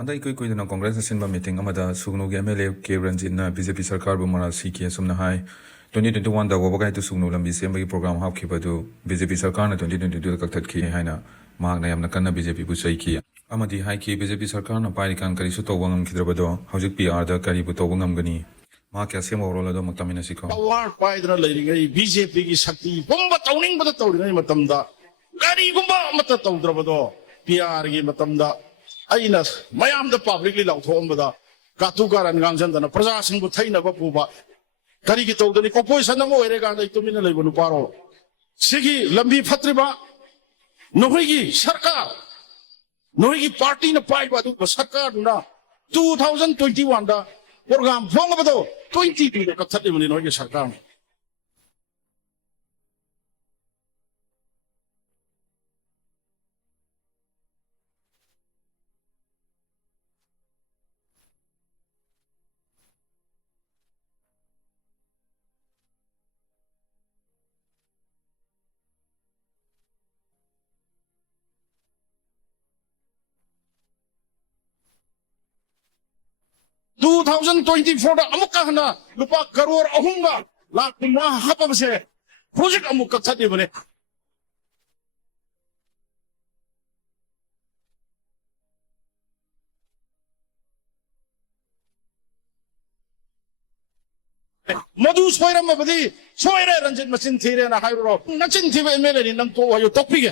हंदा इकोई कोई Congress Simba meeting सुगनो के MLA के रंजीत बीजेपी सरकार मरा सीखे असुमना 2021 दा वबगाई तो सुगनो लंबी सेमबगी प्रोग्राम हापखिबदु बीजेपी सरकार 2022 कक्थटखि हाइना मागना यामना कन्ना बीजेपी बु सैखि अमदी हाइखि बीजेपी सरकार न पारिकान करिसु तौबा ngamkhidrabado हौजिक पीआर दा करिबु तौबा ngamgani मा क्या सेम ओवरऑल दो मक्तामिना सिको पावर पाइदना लेरिङै बीजेपी की शक्ति बम्ब तौनिङबदा तौरिङै मतमदा करिगुम्बा मत तौद्रबदो पीआर की मतमदा अइना मयामदा पब्लिकली लाउथोमबदा कातु कारन गांजनदना प्रजा सिंहबु थैनबा पुबा करी की तौदनी कॉपोजिशन अमो ओइरेगा दै तुमिना लेबु नुपारो सिगी लंबी फत्रिबा नोहिगी सरकार नोहिगी पार्टी न पाइबा दु सरकार ना 2021 दा प्रोग्राम फोंगबदो 22 दा कथलिबनि नोहिगी सरकार 2024 दा अमुका हना लुपा करोड़ अहुंगा लाख मा हापबसे प्रोजेक्ट अमुक कथलिबनि मधु सोयरमबदी सोयरे रंजित मचिन थीरे ना हाइरो नचिन थीबे एमएलए नि नंग तो वायो टॉपिक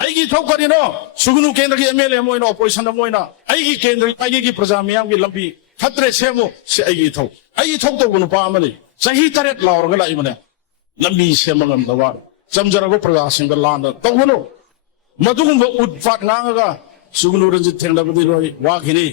आईगी थौकरिनो सुगनु केंद्र की एमएलए मोइनो ऑपोजिशन मोइना आईगी केंद्र आईगी प्रजा मियाम की लंबी फत्रे सेमो से आईगी थौ तो गुनु पामनि सही तरेत लावरगा लाइमने लंबी सेमगम दवा चमजरगो प्रजा सिंग लान तौगुनु मधुगुम उद्फाट नांगा सुगनु रंजित थेंगदबदी रोय वाखिनी